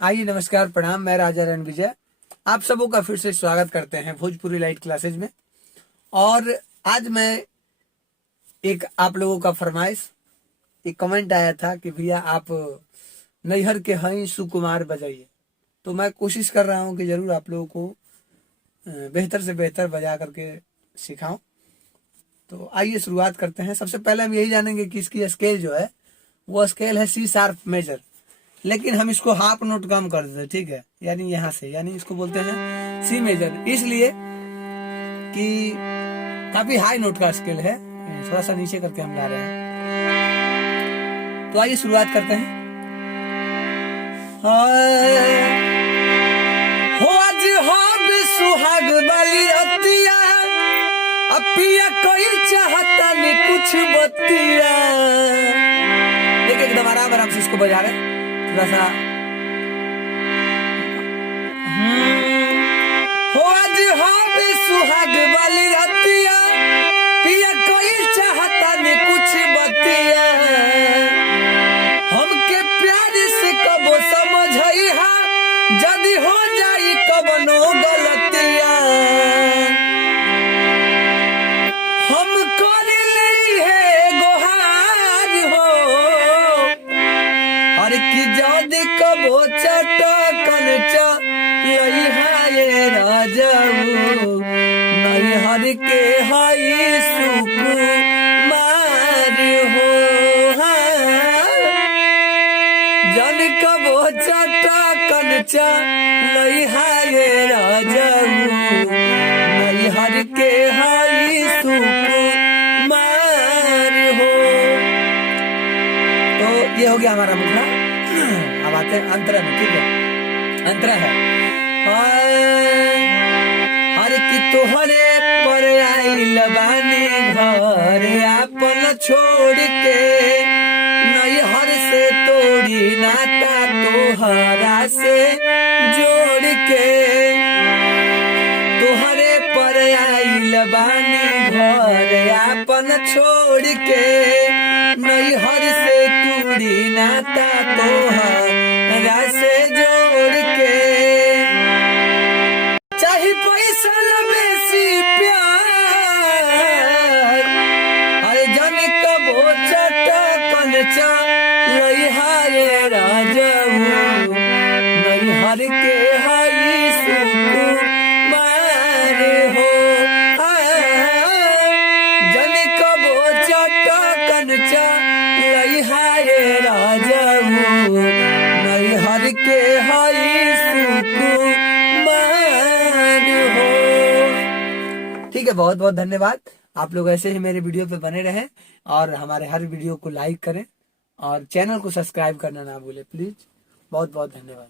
आइए नमस्कार प्रणाम, मैं राजा रणविजय आप सबों का फिर से स्वागत करते हैं भोजपुरी लाइट क्लासेज में। और आज मैं एक आप लोगों का फरमाइश, एक कमेंट आया था कि भैया आप नैहर के हई सुकुमार बजाइए, तो मैं कोशिश कर रहा हूं कि जरूर आप लोगों को बेहतर से बेहतर बजा करके सिखाऊं। तो आइए शुरुआत करते हैं। सबसे पहले हम यही जानेंगे कि इसकी स्केल जो है वो स्केल है सी शार्प मेजर, लेकिन हम इसको हाफ नोट कम कर देते, ठीक है, यानी यहाँ से, यानी इसको बोलते हैं सी मेजर, इसलिए कि काफी हाई नोट का स्केल है। थोड़ा सा नीचे करके हम गा रहे हैं। तो आइए शुरुआत करते हैं। हो आज हो सुहाग वाली रतिया, अपिया कोई चाहता नहीं कुछ बतिया। देखिए एकदम आराम आराम से इसको बजा रहे हैं थोड़ा सा। हो आज हो सुहाग वाली रतिया, पिया कोई चाहता नहीं कुछ बतिया। हमके प्यार से कबो समझइहा, जदी हो जाई कबनो गलतिया। हम कर ली है गोहार हो, और की जदी कबो चटकन चलइहा ये राजाऊ, नैहर के हई सुकुमार हो। जन कबो चटकन चलइहा ये राजाऊ, नैहर के हई सुकुमार हो। तो ये हो गया हमारा मुखड़ा। अब आते हैं अंतरा में, ठीक है। अंतरा है हर की तोहरे पर आइल बानी घर आपन छोड़ के, नैहर से तोड़ी नाता तोहरा से जोड़ के। तोहरे पर आइल बानी घर आपन छोड़ के, नैहर से तोड़ी नाता तोहरा से जोड़ के। चाहे पैसा न बेसी प्यार, हर जन कबो चटकन चलइहा ये राजाऊ, नैहर के हई सुकुमार हो। जन कबो चटकन चलइहा ये राजाऊ, नैहर के हई सुकुमार हो। ठीक है, बहुत बहुत धन्यवाद। आप लोग ऐसे ही मेरे वीडियो पे बने रहें और हमारे हर वीडियो को लाइक करें और चैनल को सब्सक्राइब करना ना भूलें प्लीज। बहुत बहुत धन्यवाद।